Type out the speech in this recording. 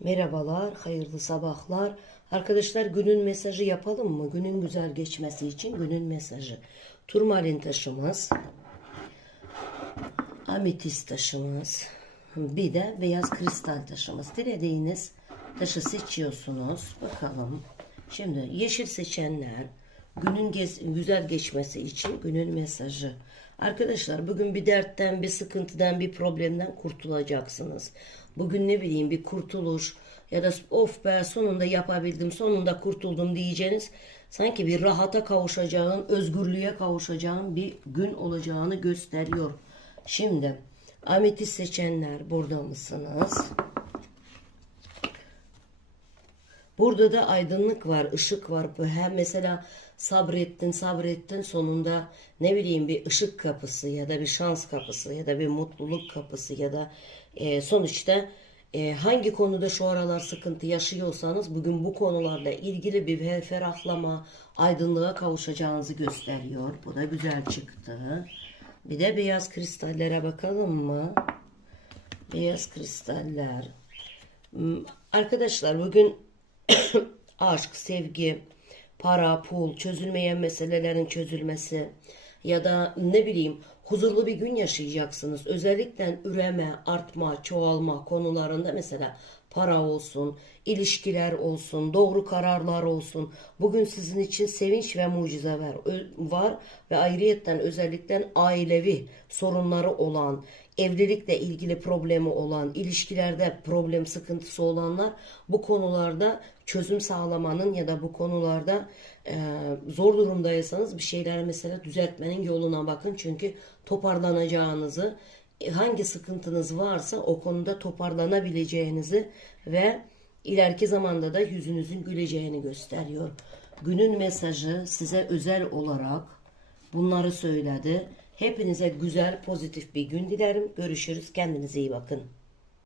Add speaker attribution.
Speaker 1: Merhabalar, hayırlı sabahlar. Arkadaşlar günün mesajı yapalım mı? Günün güzel geçmesi için günün mesajı. Turmalin taşımız. Ametist taşımız. Bir de beyaz kristal taşımız. Dilediğiniz taşı seçiyorsunuz. Bakalım. Şimdi yeşil seçenler günün güzel geçmesi için günün mesajı. Arkadaşlar bugün bir dertten, bir sıkıntıdan, bir problemden kurtulacaksınız. Bugün ne bileyim bir kurtuluş ya da of be sonunda yapabildim, sonunda kurtuldum diyeceğiniz sanki bir rahata kavuşacağın, özgürlüğe kavuşacağın bir gün olacağını gösteriyor. Şimdi ametist seçenler burada mısınız? Burada da aydınlık var, ışık var. Hem mesela sabrettin, sabrettin sonunda ne bileyim bir ışık kapısı ya da bir şans kapısı ya da bir mutluluk kapısı ya da e, sonuçta e, hangi konuda şu aralar sıkıntı yaşıyorsanız bugün bu konularla ilgili bir fer- ferahlama, aydınlığa kavuşacağınızı gösteriyor. Bu da güzel çıktı. Bir de beyaz kristallere bakalım mı? Beyaz kristaller. Hmm, Arkadaşlar bugün aşk, sevgi, para, pul, çözülmeyen meselelerin çözülmesi ya da ne bileyim huzurlu bir gün yaşayacaksınız. Özellikle üreme, artma, çoğalma konularında mesela para olsun, ilişkiler olsun, doğru kararlar olsun. Bugün sizin için sevinç ve mucize var, var ve ayrıyetten özellikle ailevi sorunları olan, evlilikle ilgili problemi olan, ilişkilerde problem sıkıntısı olanlar bu konularda çözüm sağlamanın ya da bu konularda e, zor durumdaysanız bir şeyler mesela düzeltmenin yoluna bakın. Çünkü toparlanacağınızı, hangi sıkıntınız varsa o konuda toparlanabileceğinizi ve ileriki zamanda da yüzünüzün güleceğini gösteriyor. Günün mesajı size özel olarak bunları söyledi. Hepinize güzel, pozitif bir gün dilerim. Görüşürüz. Kendinize iyi bakın.